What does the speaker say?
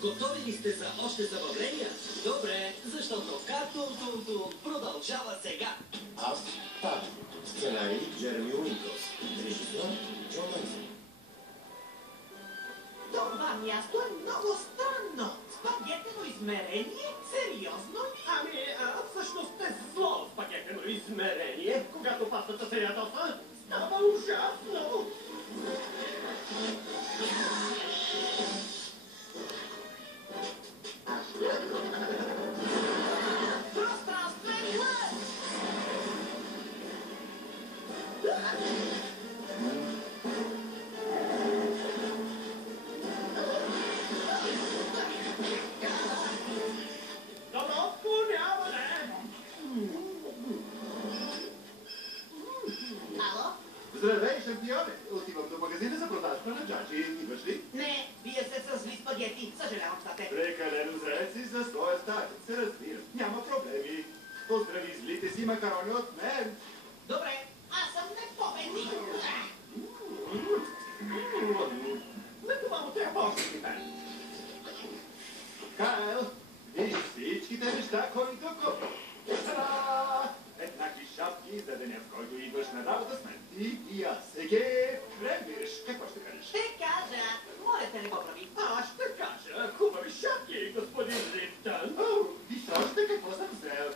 Готови ли сте за още забавления? Добре, защото Картун Тун продължава сега. Аз Таджо. Сценарий Джереми Уинклс. Режисьор Джон Мейсон. Това място е много странно. Спагетено измерение? Сериозно ли? Всъщност е зло спагетено измерение. Когато пастата се ядоса, става ужасно. Пространствен лъч! Добро отклоняване! Ало? Здравей, шампионе! Отивам до магазина за продажба на джаджи. Идваш ли? Не, вие се с зли спагети. Съжалявам, щате. Прекалено заед си за своя старец. Се разбира. Няма проблеми. Поздрави злите си макарони от мен. Добре, аз съм непобедник. На това му трябва още мен. Кайл, виж всичките неща, които купих. Та-да! Еднакви шапки за деня, в който идваш на работа с мен. Ти и аз. Еге, пребираш. Какво ще кажеш? Ще кажа. Моля те, не го прави. Аз ще кажа, хубави шапки, господин Липтън. О, виж още какво съм взел.